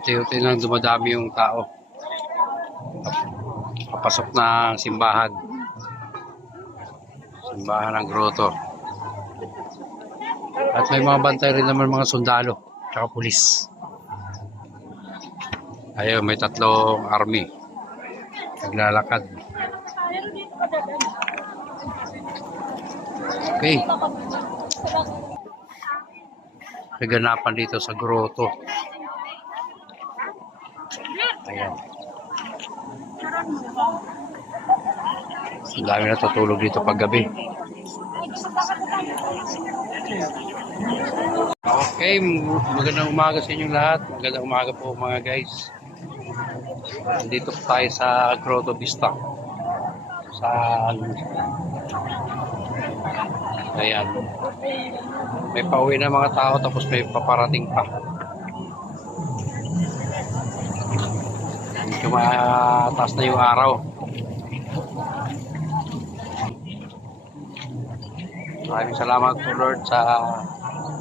Unti-unti nang dumadami yung tao. Papasok na simbahan. Simbahan ng Grotto. At may mga bantay rin naman mga sundalo. Tsaka pulis. Ayun, may tatlong army. Naglalakad. Okay. Naganapan dito sa Grotto. Ayan. Ang dami natutulog dito paggabi. Okay, magandang umaga sa inyong lahat. Magandang umaga po mga guys. Dito po tayo sa Grotto Vista. Ayan. May pauwi na mga tao tapos may paparating pa. Medyo mataas na yung araw. Maraming salamat po Lord sa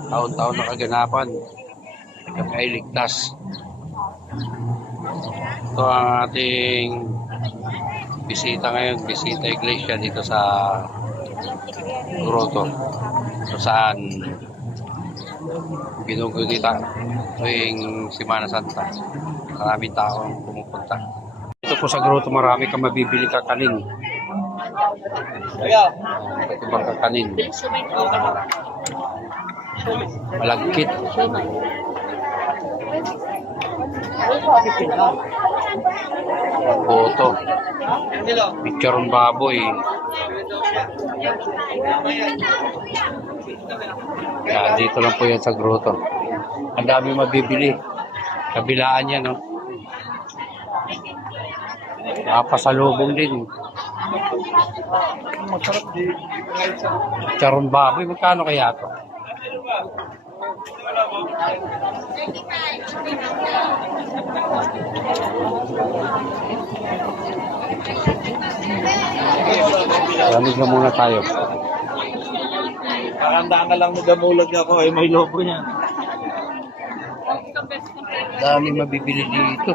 taon-taon na kaganapan. Kami ay ligtas. Ito ang ating bisita ngayon. Bisita iglesia dito sa Grotto. Kung saan ginugulita tuwing Semana Santa. Maraming taong pumupunta. Dito po sa Grotto marami kang mabibili kakanin. Pati bang kakanin. Malagkit. Boto. Picharon baboy. Yan, dito lang po yan sa Grotto. Ang dami mabibili. Kabilaan yan, no? Pasalubong din. Picharon baboy. Magkano kaya ito? Lamig na muna tayo. Pakandaan ka lang nagamulag ako ay may lobo niya. Dami mabibili dito.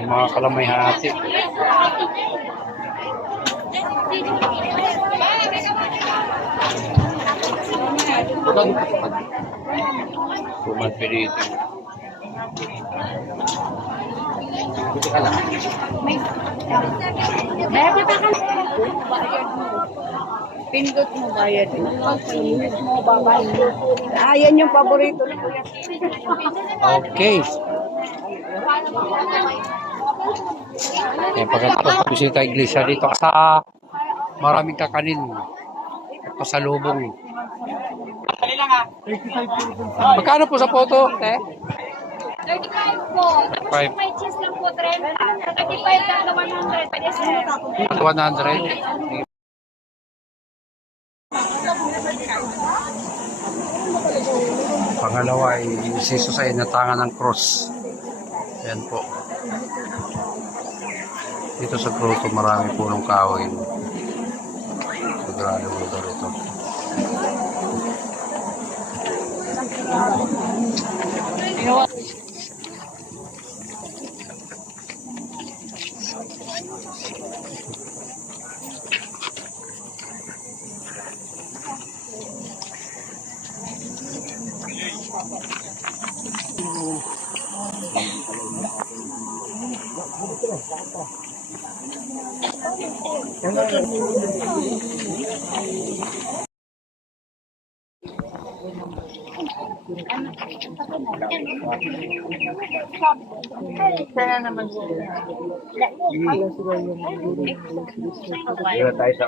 Yung mga kalamay hati. Pumadpi dito. Buti ka lang. Pindot mo bayad. Pindot mo babayad. Ayan yung paborito ni Kuya. Okay. Yan, pagkatapos bisita iglesia dito sa maraming kakanin at pasalubong. Magkano po sa photo? 35 po. Tapos Five. may cheese lang po 30. 35 na 100. Pwede sir. 100. Pangalawa ay si Jesus ay natangan ng cross. Ayan po. Dito sa Grotto marami punong kahoy. Sagradong lugar ito. Sana naman sila. Dito tayo sa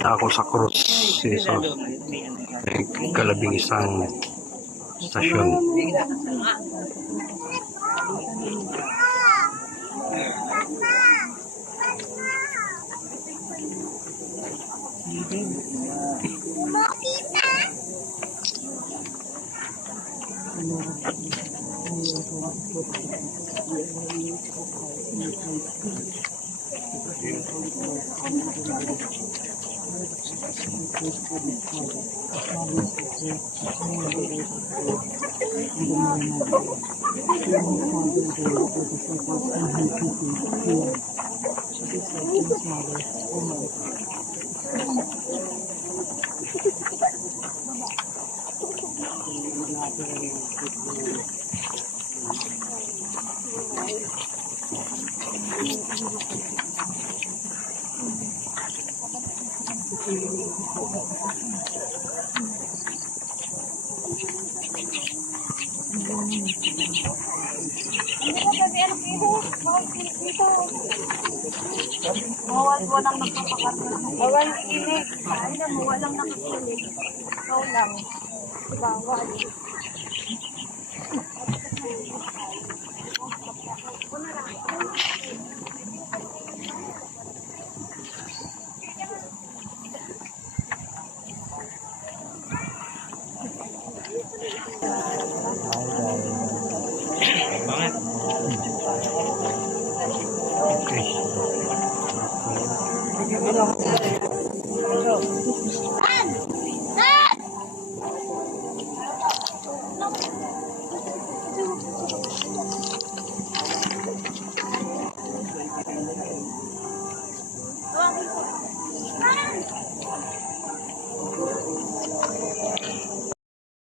Ako sa cross, Jesus. May kalabing isang stasyon. Walang nagpapakatulog. Walang inig. Ayun mo, walang nakatulog. Ikaw lang. Bawal. Okay.